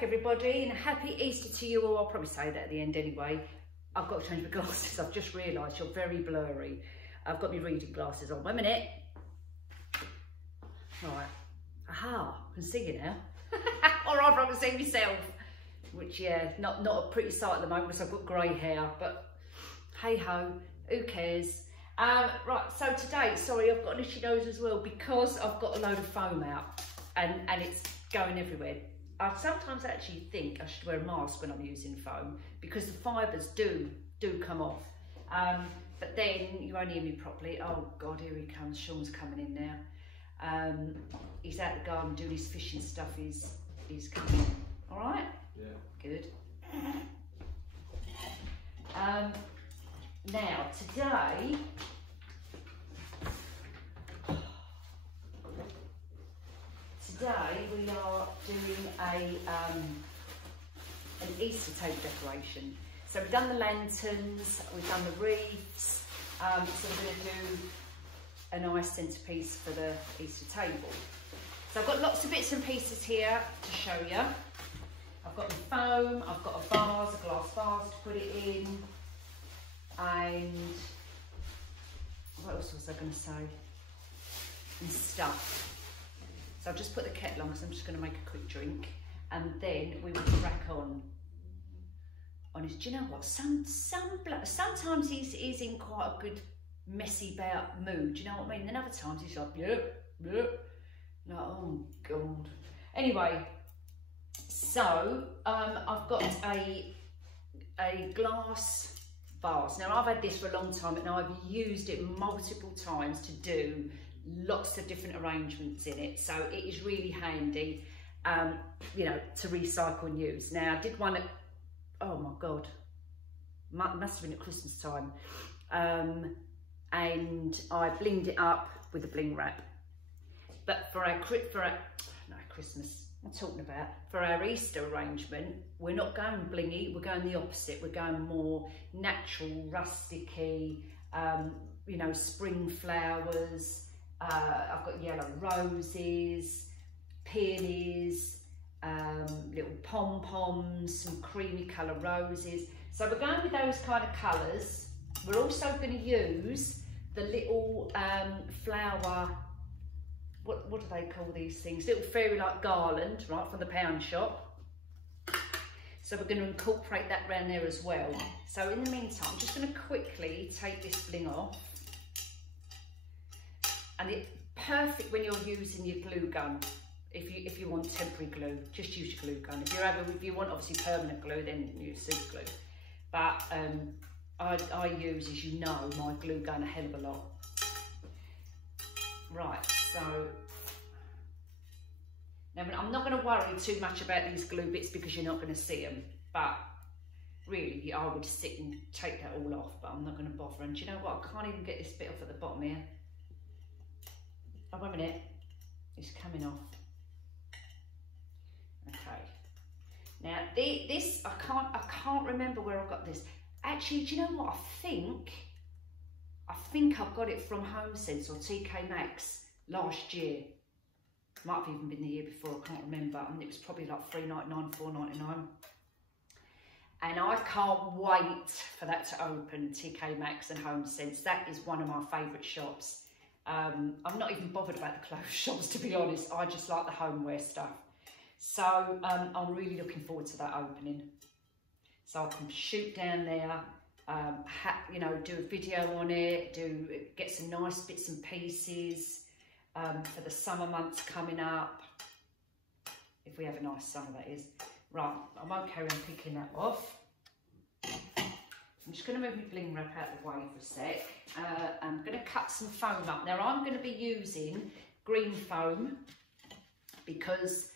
back, everybody, and a happy Easter to you all. I'll probably say that at the end anyway. I've got to change my glasses. I've just realised you're very blurry. I've got my reading glasses on. 1 minute. Right. Aha, I can see you now. Or rather, I can see myself. Which, yeah, not a pretty sight at the moment because I've got grey hair. But hey ho, who cares? Right, so today, sorry, I've got an itchy nose as well because I've got a load of foam out and it's going everywhere. I sometimes actually think I should wear a mask when I'm using foam because the fibres do come off. But then you won't hear me properly. Oh God, here he comes. Sean's coming in now. He's out the garden doing his fishing stuff. He's coming in. All right? Yeah. Good. Now today. Today we are doing an Easter table decoration. So we've done the lanterns, we've done the wreaths, so we're going to do a nice centrepiece for the Easter table. So I've got lots of bits and pieces here to show you. I've got the foam, I've got a vase, a glass vase to put it in, and what else was I going to say? And stuff. So I've just put the kettle on because I'm just going to make a quick drink, and then we will crack on his. Do you know what? Sometimes he's in quite a good messy about mood. Do you know what I mean? And other times he's like, yep. Like, oh God. Anyway, so I've got a glass vase. Now I've had this for a long time, and I've used it multiple times to do lots of different arrangements in it, so it is really handy, you know, to recycle and use. Now I did one at, oh my God, must have been at Christmas time, and I blinged it up with a bling wrap. But for our Christmas, I'm talking about, for our Easter arrangement, we're not going blingy, we're going the opposite. We're going more natural, rusticy, you know, spring flowers. I've got yellow roses, peonies, little pom-poms, some creamy colour roses. So we're going with those kind of colours. We're also going to use the little flower, what do they call these things? Little fairy-like garland, right, from the pound shop. So we're going to incorporate that around there as well. So in the meantime, I'm just going to quickly take this bling off. And it's perfect when you're using your glue gun. If you want temporary glue, just use your glue gun. If you want obviously permanent glue, then use super glue. But I use, as you know, my glue gun a hell of a lot. Right, so now I'm not going to worry too much about these glue bits because you're not going to see them. But really, I would sit and take that all off, but I'm not going to bother. And do you know what? I can't even get this bit off at the bottom here. Oh, wait a minute, it's coming off. Okay. Now this I can't remember where I got this. Actually, do you know what? I think I've got it from HomeSense or TKMaxx last year. Might have even been the year before, I can't remember. I mean, it was probably like $3.99, $4.99. And I can't wait for that to open, TKMaxx and HomeSense. That is one of my favourite shops. I'm not even bothered about the clothes shops, to be honest. I just like the homeware stuff. So I'm really looking forward to that opening. So I can shoot down there, you know, do a video on it, get some nice bits and pieces for the summer months coming up. If we have a nice summer, that is. Right, I won't carry on picking that off. I'm just going to move my bling wrap out of the way for a sec. I'm going to cut some foam up. Now I'm going to be using green foam because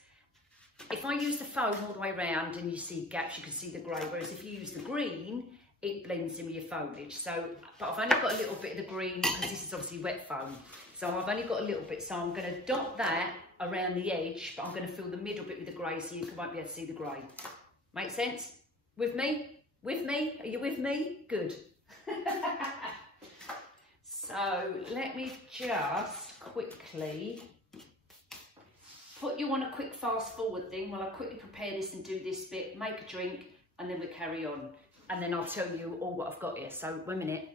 if I use the foam all the way around and you see gaps, you can see the grey. Whereas if you use the green, it blends in with your foliage. So, but I've only got a little bit of the green because this is obviously wet foam. So I've only got a little bit. So I'm going to dot that around the edge, but I'm going to fill the middle bit with the grey so you won't be able to see the grey. Make sense? With me? With me? Are you with me? Good. So let me just quickly put you on a quick fast forward thing while I quickly prepare this and do this bit, make a drink, and then we carry on. And then I'll tell you all what I've got here. So, 1 minute.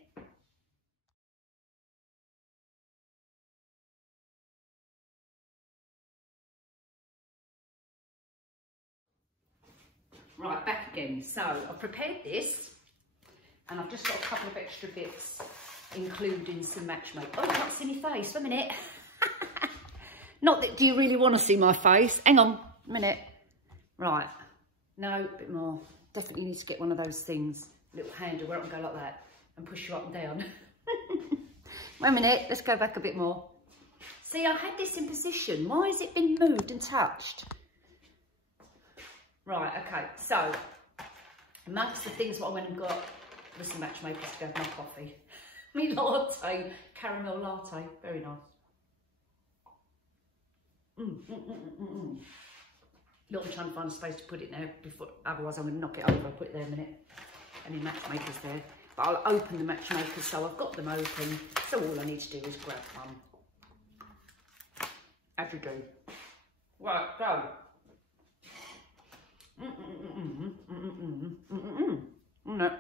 Right, back again. So, I've prepared this, and I've just got a couple of extra bits, including some matchmaker. Oh, I can't see my face. 1 minute. Not that, do you really want to see my face? Hang on, 1 minute. Right. No, a bit more. Definitely need to get one of those things, little handle where I can go like that and push you up and down. 1 minute, let's go back a bit more. See, I had this in position. Why has it been moved and touched? Right, okay, so amongst the things what I went and got was some matchmakers to go with my coffee. Me latte, caramel latte, very nice. Look, I'm trying to find a space to put it now, before, otherwise I'm going to knock it over. I'll put it there in a minute. Any matchmakers there. But I'll open the matchmakers, so I've got them open. So all I need to do is grab one. As you do. Right, go. No.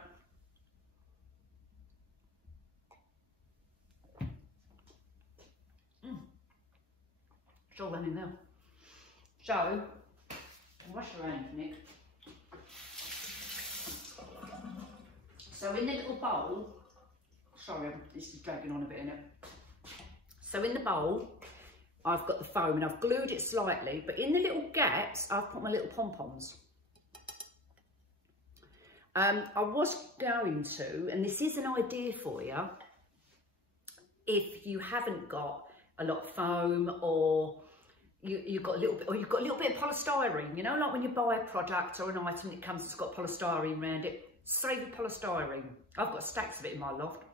It's all running now. So, wash your hands, Nick. So in the little bowl, sorry, this is dragging on a bit, innit? So in the bowl, I've got the foam and I've glued it slightly, but in the little gaps, I've put my little pom-poms. I was going to, and this is an idea for you, if you haven't got a lot of foam, or you've got a little bit, or you've got a little bit of polystyrene, you know, like when you buy a product or an item that comes, it's got polystyrene around it. Save the polystyrene. I've got stacks of it in my loft.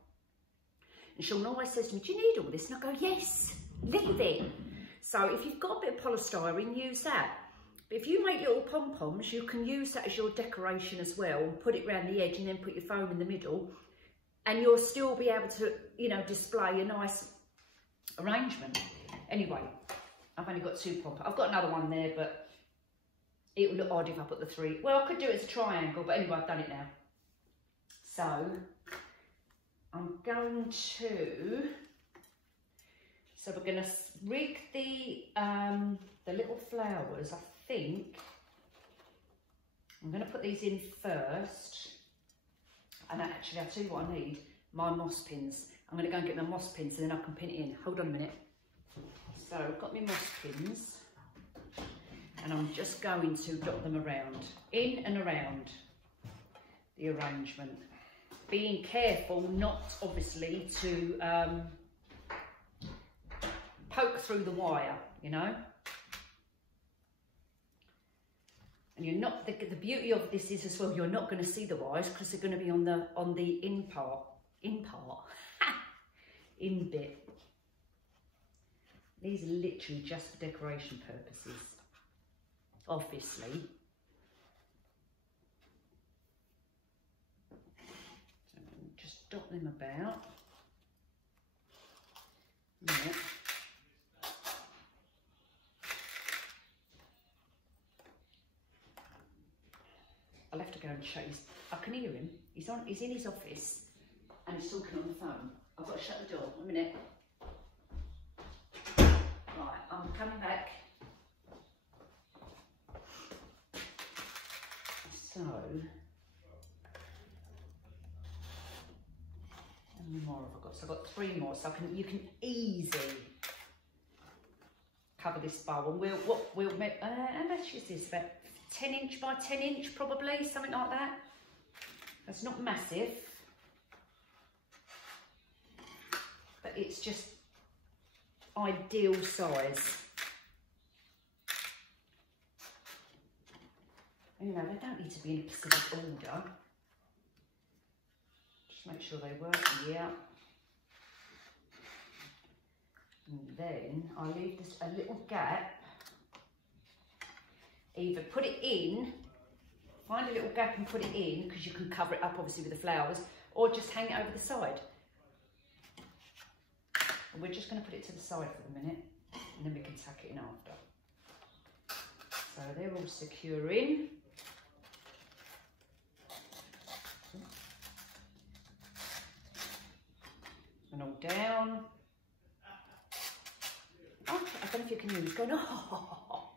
And Sean always says to me, do you need all this? And I go, yes, leave it. So if you've got a bit of polystyrene, use that. But if you make little pom-poms, you can use that as your decoration as well, and put it around the edge and then put your foam in the middle, and you'll still be able to, you know, display a nice arrangement. Anyway, I've only got 2 pom-poms. I've got another one there, but it would look odd if I put the 3. Well, I could do it as a triangle, but anyway, I've done it now. So, I'm going to, so we're going to rig the little flowers. I think I'm going to put these in first. And actually, I'll tell you what I need, my moss pins. I'm going to go and get my moss pins and then I can pin it in. Hold on a minute. So I've got my moss pins and I'm just going to dot them around, in and around the arrangement. Being careful not, obviously, to poke through the wire, you know. And you're not, the beauty of this is as well, you're not going to see the wires because they're going to be on the in bit. These are literally just for decoration purposes, obviously. So just dot them about. Yeah. I'll have to go and show you. I can hear him. He's in his office and he's talking on the phone. I've got to shut the door. 1 minute. Right, I'm coming back. So, how many more have I got? So I've got 3 more. So you can easily cover this bowl. And we'll make, how much is this? About 10 inch by 10 inch, probably, something like that. That's not massive, but it's just ideal size. You know, they don't need to be in a specific order. Just make sure they work, yeah. And then I leave just a little gap. Either put it in, find a little gap and put it in, because you can cover it up obviously with the flowers, or just hang it over the side. And we're just going to put it to the side for a minute, and then we can tack it in after. So they're all secure in. And all down. Oh, I don't know if you can hear me going, oh.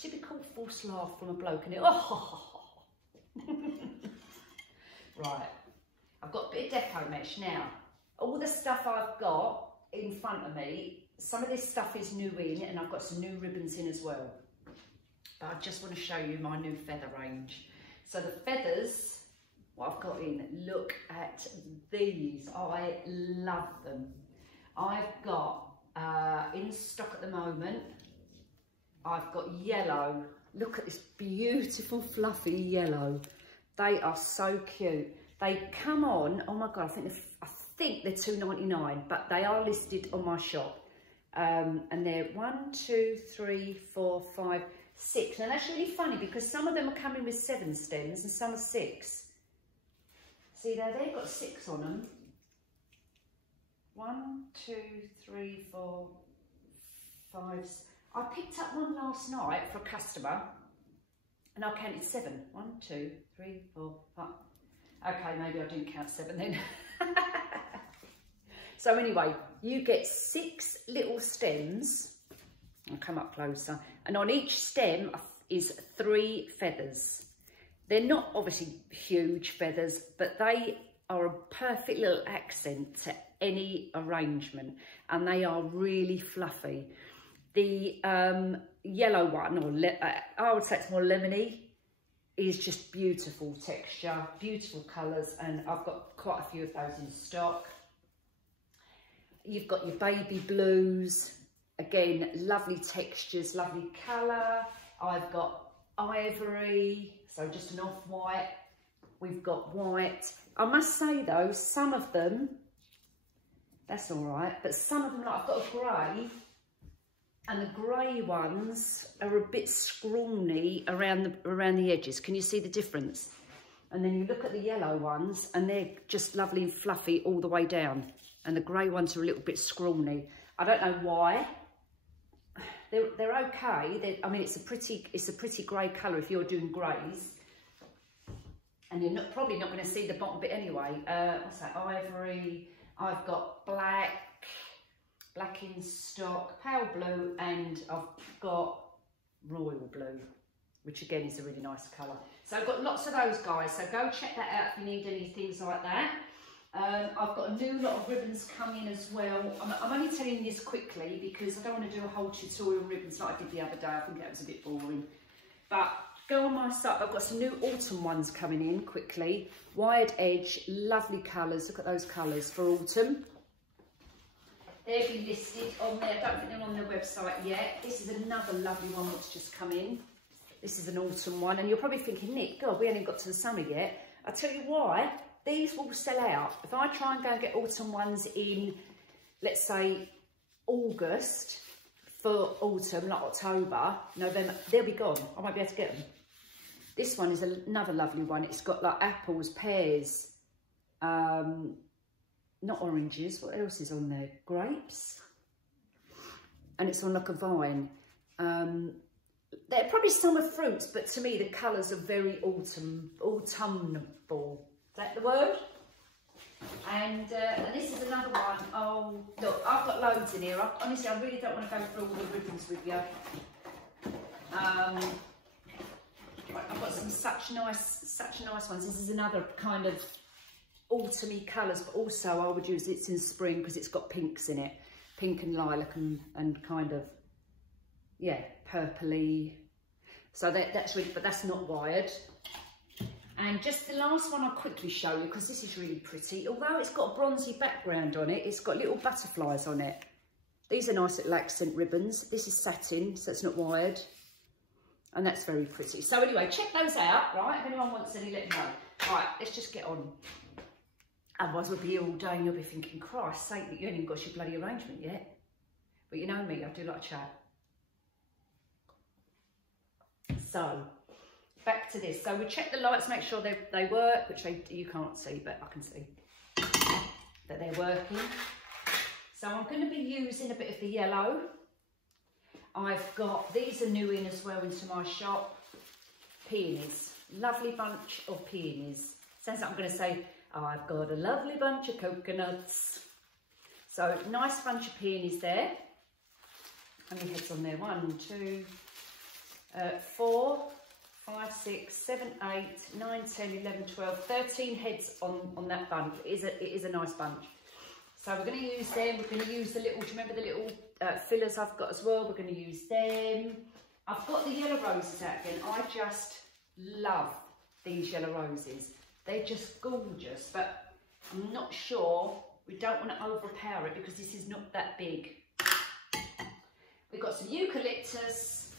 Should be called false laugh from a bloke, and it, oh. Right, I've got a bit of deco mesh now. All the stuff I've got in front of me, some of this stuff is new in, and I've got some new ribbons in as well. But I just want to show you my new feather range. So the feathers, what I've got in, look at these. I love them. I've got, in stock at the moment, I've got yellow. Look at this beautiful fluffy yellow. They are so cute. They come on, oh my God, I think they're $2.99, but they are listed on my shop. And they're 1, 2, 3, 4, 5, 6. And that's really funny because some of them are coming with 7 stems and some are 6. See there, they've got 6 on them. 1, 2, 3, 4, 5. I picked up one last night for a customer and I counted 7. 1, 2, 3, 4, 5. Okay, maybe I didn't count 7 then. So anyway, you get 6 little stems. I'll come up closer. And on each stem is 3 feathers. They're not obviously huge feathers, but they are a perfect little accent to any arrangement. And they are really fluffy. The yellow one, or I would say it's more lemony, is just beautiful texture, beautiful colours, and I've got quite a few of those in stock. You've got your baby blues, again, lovely textures, lovely colour. I've got ivory, so just an off-white. We've got white. I must say though, some of them, that's all right, but some of them, like I've got a grey, and the grey ones are a bit scrawny around the edges. Can you see the difference? And then you look at the yellow ones and they're just lovely and fluffy all the way down. And the grey ones are a little bit scrawny. I don't know why. They're okay. I mean, it's a pretty grey colour if you're doing greys. And you're probably not going to see the bottom bit anyway. What's that? Ivory. I've got black in stock, pale blue, and I've got royal blue, which again is a really nice colour. So I've got lots of those guys, so go check that out if you need any things like that. I've got a new lot of ribbons coming as well. I'm only telling you this quickly because I don't want to do a whole tutorial on ribbons like I did the other day. I think that was a bit boring. But go on my site, I've got some new autumn ones coming in quickly. Wide edge, lovely colours. Look at those colours for autumn. They'll be listed on there. I don't think they're on their website yet. This is another lovely one that's just come in. This is an autumn one, and you're probably thinking, Nick, God, we haven't got to the summer yet. I'll tell you why. These will sell out. If I try and go and get autumn ones in, let's say, August for autumn, like October, November, they'll be gone. I won't be able to get them. This one is another lovely one. It's got like apples, pears, not oranges, what else is on there? Grapes. And it's on like a vine. They're probably summer fruits, but to me the colours are very autumnal. Is that the word? And this is another one. Oh, look, I've got loads in here. Honestly, I really don't want to go through all the ribbons with you. I've got some such nice ones. This is another kind of autumny colours, but also I would use it's in spring because it's got pinks in it, pink and lilac and kind of, yeah, purpley. So that's really, but that's not wired. And just the last one I'll quickly show you because this is really pretty. Although it's got a bronzy background on it, it's got little butterflies on it. These are nice little accent ribbons. This is satin, so it's not wired. And that's very pretty. So anyway, check those out, right? If anyone wants any, let me know. Right, let's just get on. Otherwise we'll be here all day and you'll be thinking, Christ's sake, that you haven't even got your bloody arrangement yet. But you know me, I do like a chat. So, back to this. So we check the lights, make sure they work, which you can't see, but I can see that they're working. So I'm going to be using a bit of the yellow. I've got, these are new in as well into my shop, peonies. Lovely bunch of peonies. Sounds like I'm going to say, oh, I've got a lovely bunch of coconuts. So nice bunch of peonies there. How many heads on there? 1, 2, 4, 5, 6, 7, 8, 9, 10, 11, 12, 13 heads on that bunch. It is a nice bunch. So we're going to use them. We're going to use the little, do you remember the little fillers I've got as well? We're going to use them. I've got the yellow roses out again. I just love these yellow roses. They're just gorgeous, but I'm not sure. We don't want to overpower it because this is not that big. We've got some eucalyptus.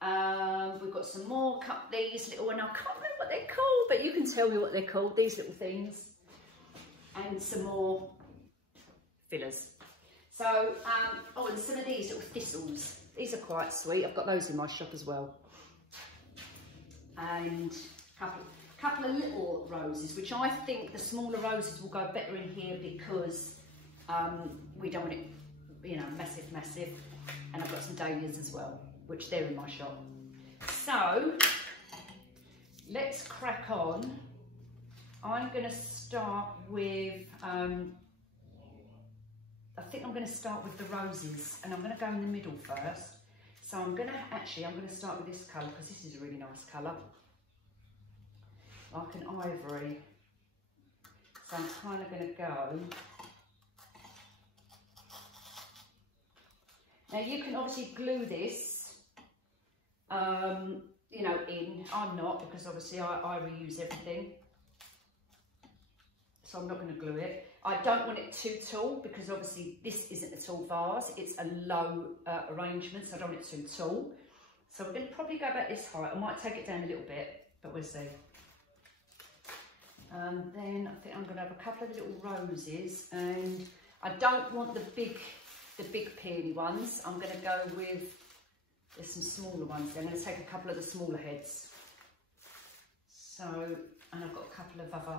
We've got some more, these little, and I can't remember what they're called, but you can tell me what they're called, these little things. And some more fillers. So, oh, and some of these little thistles. These are quite sweet. I've got those in my shop as well. And a couple of little roses, which I think the smaller roses will go better in here because we don't want it, you know, massive. And I've got some dahlias as well, which they're in my shop. So, let's crack on. I'm going to start with, I think I'm going to start with the roses, and I'm going to go in the middle first. So I'm going to start with this colour because this is a really nice colour, like an ivory. So I'm kind of going to go. Now you can obviously glue this, you know, in. I'm not, because obviously I reuse everything. So I'm not going to glue it. I don't want it too tall because obviously this isn't a tall vase. It's a low arrangement, so I don't want it too tall. So we're going to probably go about this height. I might take it down a little bit, but we'll see. Then I think I'm going to have a couple of little roses, and I don't want the big peely ones. I'm going to go with, there's some smaller ones there. I'm going to take a couple of the smaller heads. So, and I've got a couple of other,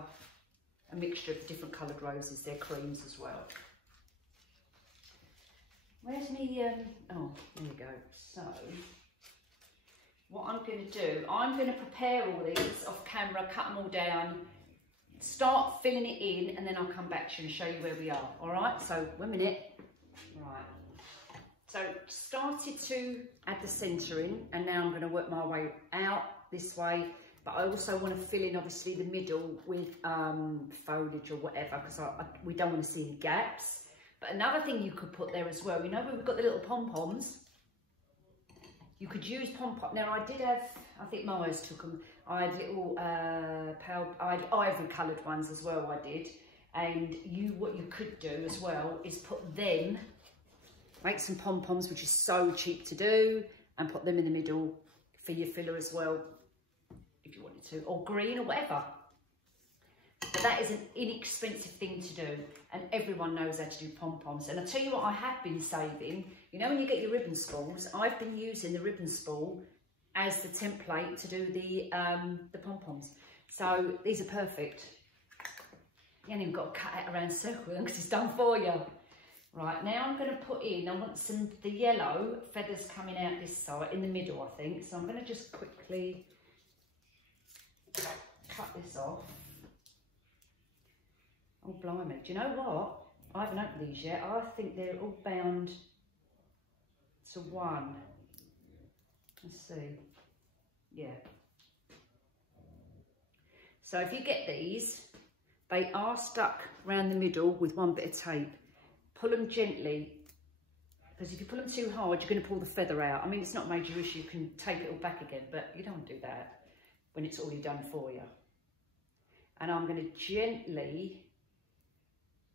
a mixture of different coloured roses. They're creams as well. Where's me, oh, there you go. So, what I'm going to do, I'm going to prepare all these off camera, cut them all down, start filling it in, and then I'll come back to you and show you where we are. All right, so 1 minute. Right. So, started to add the centre in, and now I'm going to work my way out this way. But I also want to fill in, obviously, the middle with foliage or whatever, because we don't want to see any gaps. But another thing you could put there as well, you know, we've got the little pom-poms. You could use pom-pom. Now, I did have, I think Myers took them. I had little I had ivory coloured ones as well, I did. And what you could do as well is put them, make some pom-poms, which is so cheap to do, and put them in the middle for your filler as well, if you wanted to, or green or whatever. But that is an inexpensive thing to do, and everyone knows how to do pom-poms. And I'll tell you what I have been saving, you know when you get your ribbon spools, I've been using the ribbon spool as the template to do the pom-poms. So these are perfect. You ain't even got to cut it around circle because it's done for you. Right, now I'm going to put in, I want the yellow feathers coming out this side, in the middle I think. So I'm going to just quickly cut this off. Oh blimey, do you know what? I haven't opened these yet. I think they're all bound to one. Let's see. Yeah. So if you get these, they are stuck around the middle with one bit of tape. Pull them gently, because if you pull them too hard, you're going to pull the feather out. I mean, it's not a major issue. You can tape it all back again, but you don't want to do that when it's already done for you. And I'm going to gently,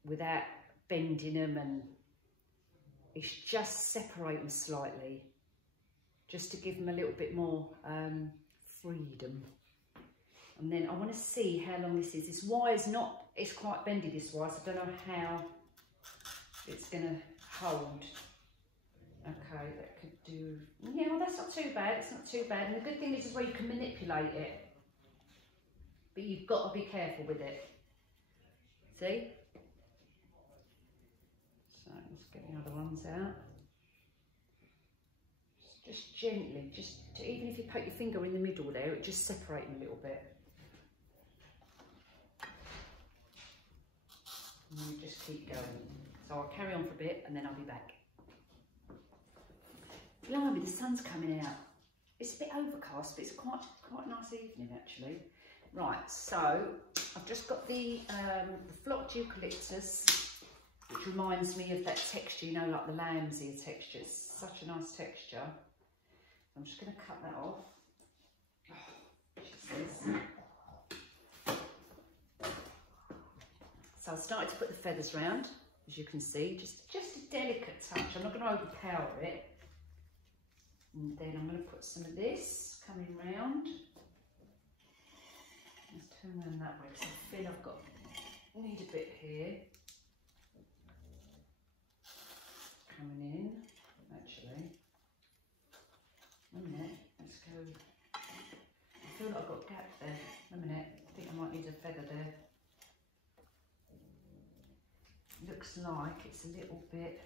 without bending them, and it's just separate them slightly, just to give them a little bit more freedom. And then I want to see how long this is. This wire's not, it's quite bendy, this wire, so I don't know how it's going to hold. Okay, that could do, yeah, well that's not too bad, it's not too bad. And the good thing is where you can manipulate it, but you've got to be careful with it. See? So let's get the other ones out. Just gently, even if you poke your finger in the middle there, it just separates them a little bit. And you just keep going. So I'll carry on for a bit and then I'll be back. Blimey, the sun's coming out. It's a bit overcast, but it's quite a nice evening actually. Right, so I've just got the flocked eucalyptus, which reminds me of that texture, you know, like the lamb's ear texture. It's such a nice texture. I'm just going to cut that off. Oh, so I started to put the feathers round, as you can see, just a delicate touch. I'm not going to overpower it. And then I'm going to put some of this coming round. Let's turn around that way because I feel I need a bit here. Coming in, actually. A minute, let's go. I feel like I've got a gap there. A minute, I think I might need a feather there. Looks like it's a little bit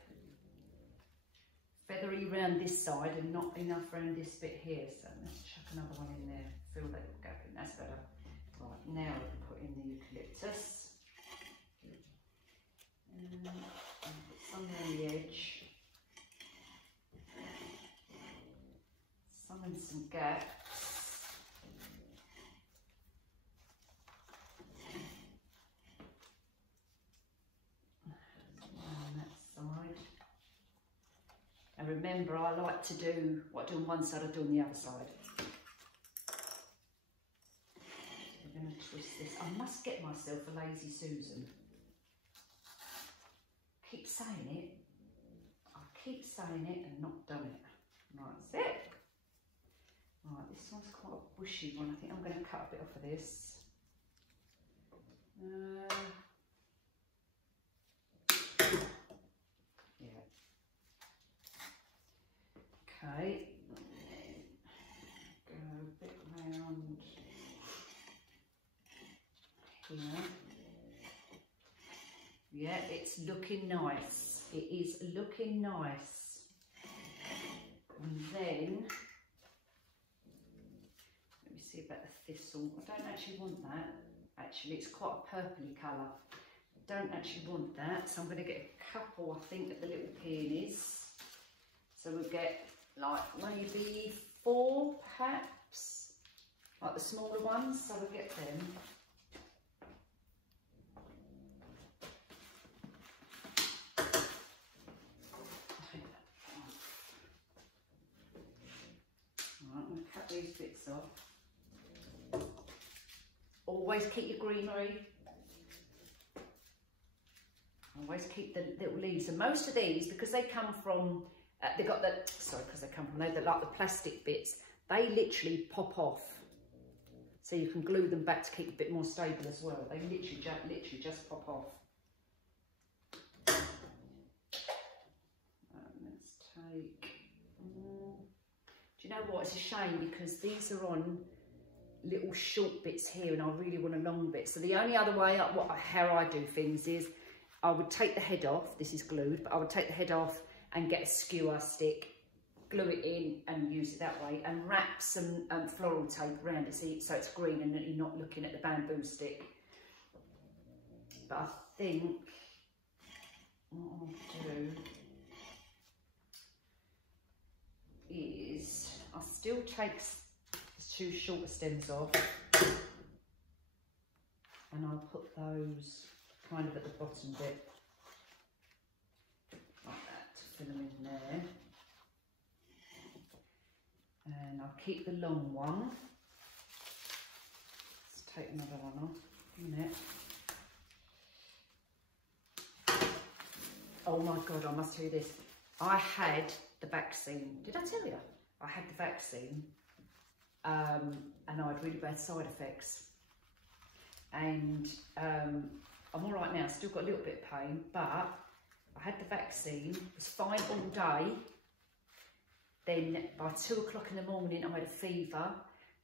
feathery around this side and not enough around this bit here. So let's chuck another one in there. Fill that little gap in, that's better. Right, now we can put in the eucalyptus. And put some around the edge. Some in some gaps. On that side. And remember, I like to do what I do on one side, I do on the other side. I'm going to twist this. I must get myself a Lazy Susan. Keep saying it. I keep saying it and not done it. Right, that's it. Right, this one's quite a bushy one. I think I'm going to cut a bit off of this. Yeah. Okay. Go a bit round here. Yeah, it's looking nice. It is looking nice. And then see about the thistle. I don't actually want that. Actually, it's quite a purpley colour. I don't actually want that, so I'm going to get a couple, I think, of the little peonies. So we'll get like maybe 4 perhaps, like the smaller ones, so we'll get them. Right, I'm going to cut these bits off. Always keep your greenery. Always keep the little leaves. And most of these, because they come from, they got the, sorry, because they come from, they're like the plastic bits, they literally pop off. So you can glue them back to keep a bit more stable as well. They literally just pop off. Let's take, do you know what? It's a shame because these are on little short bits here and I really want a long bit. So the only other way, how I do things is I would take the head off, this is glued, but I would take the head off and get a skewer stick, glue it in and use it that way and wrap some floral tape around it so it's green and you're not looking at the bamboo stick. But I think what I'll do is I'll still take 2 shorter stems off and I'll put those kind of at the bottom bit like that to fill them in there, and I'll keep the long one. Let's take another one off a minute. Oh my god, I must tell you this, I had the vaccine. Did I tell you? I had the vaccine and I had really bad side effects. And I'm all right now, still got a little bit of pain, but I had the vaccine, was fine all day. Then by 2 o'clock in the morning, I had a fever,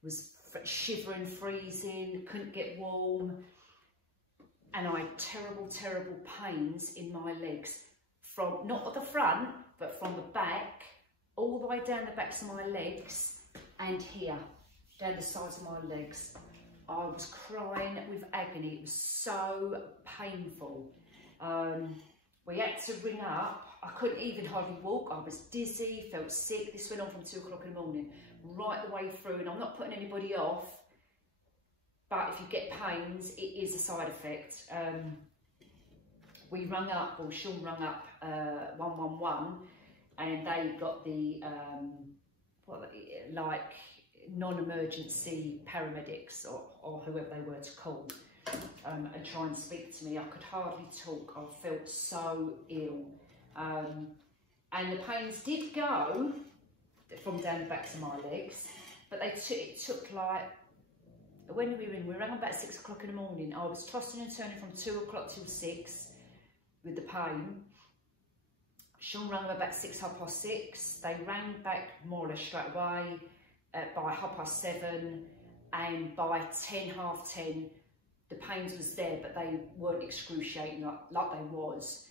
was shivering, freezing, couldn't get warm. And I had terrible, terrible pains in my legs from, not at the front, but from the back all the way down the backs of my legs and here, down the sides of my legs. I was crying with agony. It was so painful. We had to ring up. I couldn't even hardly walk. I was dizzy, felt sick. This went on from 2 o'clock in the morning, right the way through. And I'm not putting anybody off, but if you get pains, it is a side effect. We rung up, or Sean rung up 111, and they got the like non-emergency paramedics or whoever they were to call and try and speak to me. I could hardly talk. I felt so ill, and the pains did go from down the backs of my legs, but it took like, when did we ring? We rang about 6 o'clock in the morning. I was tossing and turning from 2 o'clock till 6 with the pain. Sean rang about 6, 6:30. They rang back more or less straight away by 7:30, and by 10, 10:30, the pains was there, but they weren't excruciating like they was.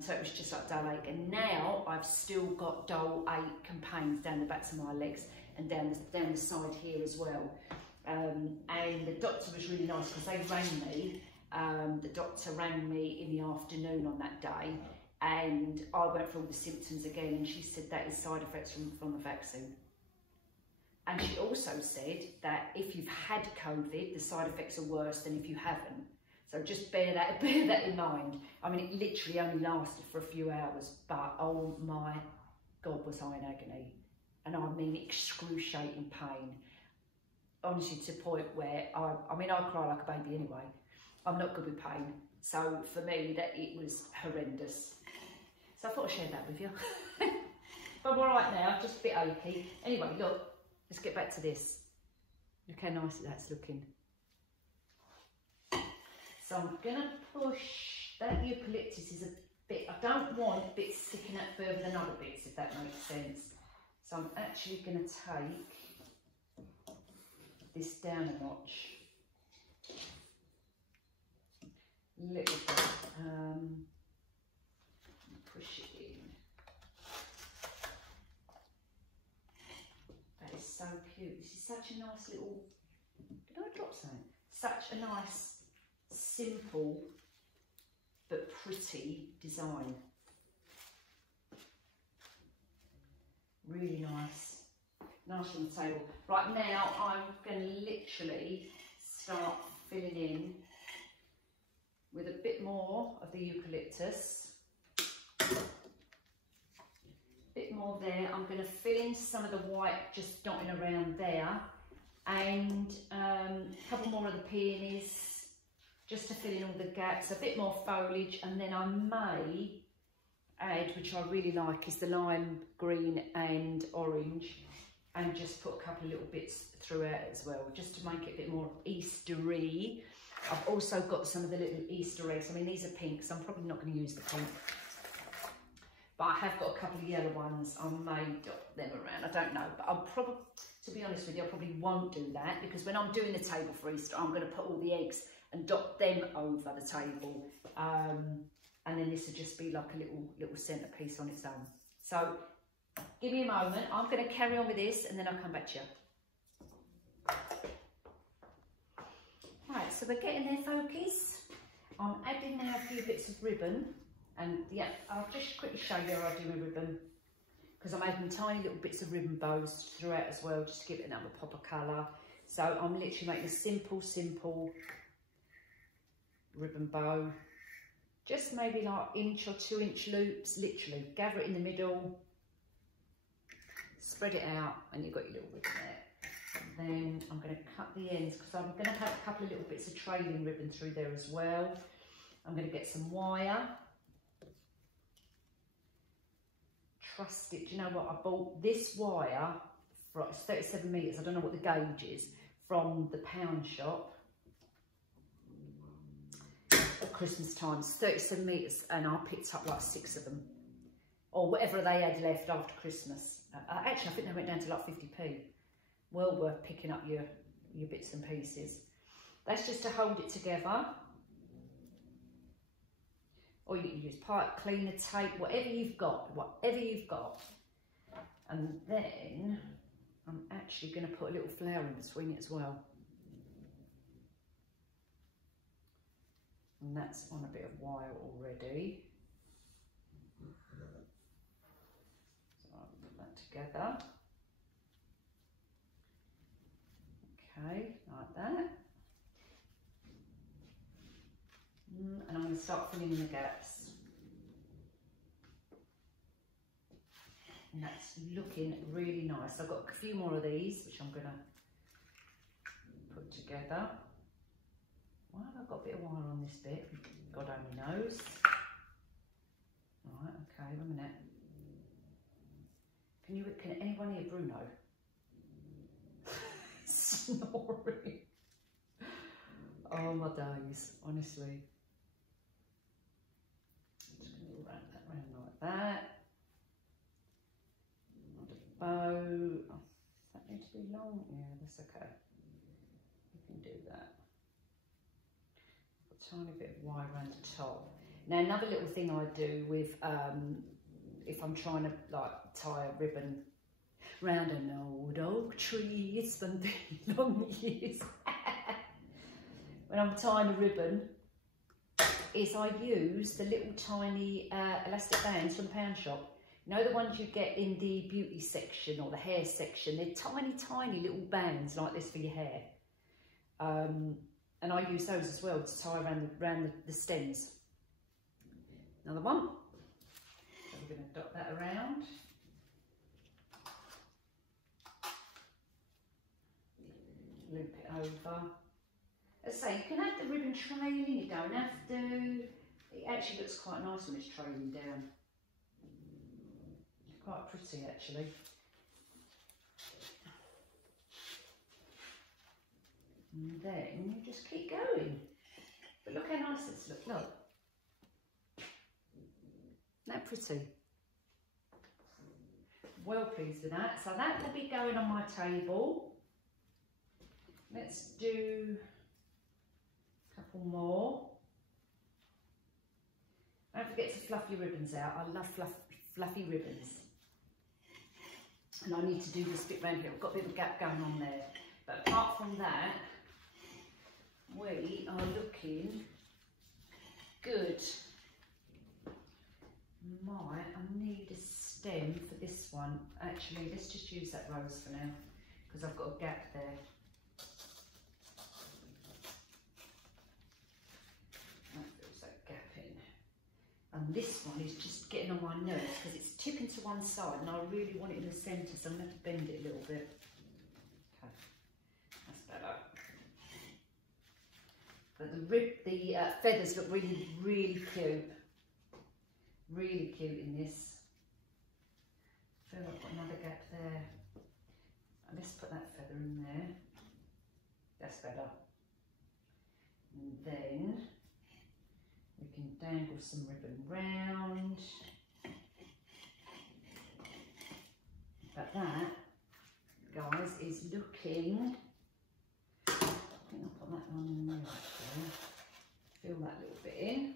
So it was just like dull ache. And now I've still got dull ache and pains down the backs of my legs and down the side here as well. And the doctor was really nice because they rang me. The doctor rang me in the afternoon on that day, and I went through all the symptoms again, and she said that is side effects from the vaccine. And she also said that if you've had COVID, the side effects are worse than if you haven't. So just bear that in mind. I mean, it literally only lasted for a few hours, but oh my God, was I in agony. And I mean excruciating pain. Honestly, to the point where I mean, I cry like a baby anyway. I'm not good with pain. So for me, that it was horrendous. So I thought I'd share that with you. But I'm all right now, just a bit achy. Anyway, look, let's get back to this. Look how nice that's looking. So I'm gonna push, that eucalyptus is a bit, I don't want bits sticking out further than other bits, if that makes sense. So I'm actually gonna take this down a notch. Little bit, push it in. That is so cute. This is such a nice little, did I drop something? Such a nice, simple, but pretty design. Really nice. Nice on the table. Right now, I'm going to literally start filling in with a bit more of the eucalyptus. Bit more there. I'm going to fill in some of the white, just dotting around there, and a couple more of the peonies, just to fill in all the gaps. A bit more foliage, and then I may add, which I really like, is the lime green and orange, and just put a couple of little bits throughout as well, just to make it a bit more Eastery. I've also got some of the little Easter eggs. I mean, these are pink, so I'm probably not going to use the pink. But I have got a couple of yellow ones. I may dot them around, I don't know. But I'll probably, to be honest with you, I probably won't do that, because when I'm doing the table for Easter, I'm going to put all the eggs and dot them over the table. And then this will just be like a little centrepiece on its own. So give me a moment. I'm going to carry on with this, and then I'll come back to you. Right, so we're getting there, folkies. I'm adding now a few bits of ribbon, and yeah, I'll just quickly show you how I do my ribbon, because I'm adding tiny little bits of ribbon bows throughout as well, just to give it another pop of colour. So I'm literally making a simple ribbon bow, just maybe like 1 or 2 inch loops, literally. Gather it in the middle, spread it out, and you've got your little ribbon there. And then I'm going to cut the ends, because I'm going to have a couple of little bits of trailing ribbon through there as well. I'm going to get some wire. Trust it. Do you know what? I bought this wire for 37 metres. I don't know what the gauge is, from the pound shop at Christmas time. It's 37 metres, and I picked up like 6 of them, or whatever they had left after Christmas. Actually, I think they went down to like 50p. Well worth picking up your bits and pieces. That's just to hold it together. Or you can use pipe cleaner, tape, whatever you've got, And then I'm actually going to put a little flower in between it as well. And that's on a bit of wire already. So I'll put that together. Okay, like that. And I'm going to start filling in the gaps. And that's looking really nice. I've got a few more of these, which I'm going to put together. Why have I got a bit of wire on this bit? God only knows. Right, okay, 1 minute. Can anyone hear Bruno? Snoring. Oh my days, honestly. Just going to wrap that round like that. Not a bow. Oh, does that need to be long? Yeah, that's okay. You can do that. A tiny bit of wire around the top. Now another little thing I do with, if I'm trying to like tie a ribbon round an old oak tree, it's been long years. When I'm tying a ribbon, is I use the little tiny elastic bands from the pound shop. You know the ones you get in the beauty section or the hair section? They're tiny, tiny little bands like this for your hair. And I use those as well to tie around the stems. Another one. So we're going to dot that around. Loop it over. As I say, you can have the ribbon trailing, you don't have to. It actually looks quite nice when it's trailing down. It's quite pretty actually. And then you just keep going. But look how nice this looks, look. Isn't that pretty? Well pleased with that. So that will be going on my table. Let's do a couple more. Don't forget to fluff your ribbons out. I love fluffy ribbons. And I need to do this bit around here. I've got a bit of a gap going on there. But apart from that, we are looking good. I need a stem for this one. Actually, let's just use that rose for now because I've got a gap there. That fills that gap in. And this one is just getting on my nerves because it's tipping to one side and I really want it in the centre, so I'm going to have to bend it a little bit. Okay, that's better. But the feathers look really, really cute. Really cute in this. I feel like I've got another gap there. Let's put that feather in there. That's better. And then we can dangle some ribbon round. But that, guys, is looking. I think I'll put that one in there actually. Fill that little bit in.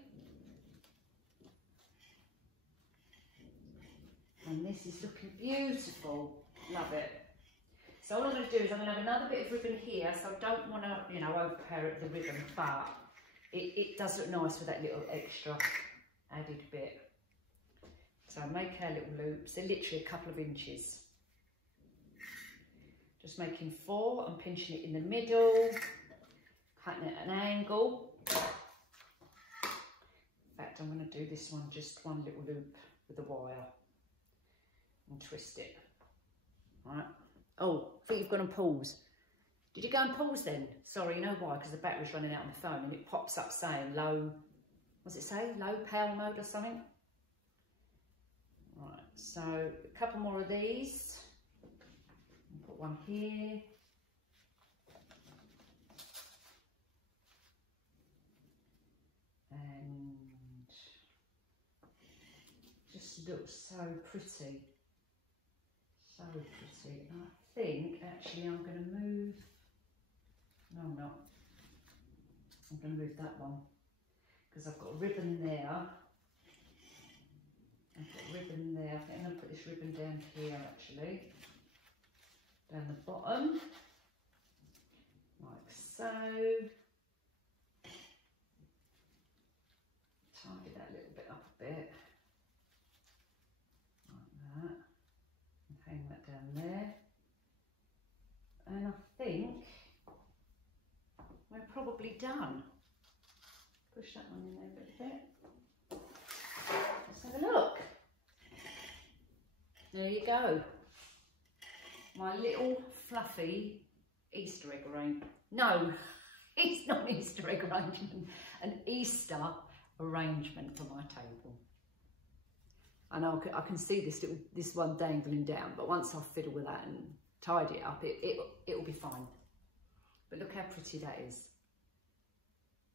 And this is looking beautiful. Love it. So all I'm going to do is I'm going to have another bit of ribbon here. So I don't want to, you know, overpower the ribbon, but it does look nice with that little extra added bit. So make our little loops. They're literally a couple of inches. Just making 4 and pinching it in the middle, cutting it at an angle. In fact, I'm going to do this one, just one little loop with the wire. And twist it. Right. Oh, I think you've gone on pause. Did you go on pause then? Sorry, you know why? Because the battery's running out on the phone and it pops up saying low, what's it say? Low power mode or something? Right, so a couple more of these. I'll put one here. And just looks so pretty. So pretty. And I think actually I'm going to move, no I'm not, I'm going to move that one because I've got a ribbon there, I've got a ribbon there, I think I'm going to put this ribbon down here actually, down the bottom, like so. Tidy that a little bit up a bit, like that, and hang that down there. And I think we're probably done. Push that one in there a bit. Let's have a look. There you go. My little fluffy Easter egg arrangement. No, it's not an Easter egg arrangement. An Easter arrangement for my table. I know I can see this one dangling down, but once I fiddle with that and tidy it up, it'll be fine. But look how pretty that is.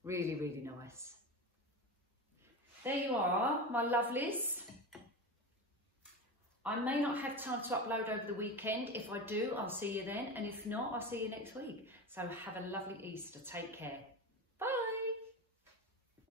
Really, really nice. There you are, my lovelies. I may not have time to upload over the weekend. If I do, I'll see you then. And if not, I'll see you next week. So have a lovely Easter. Take care.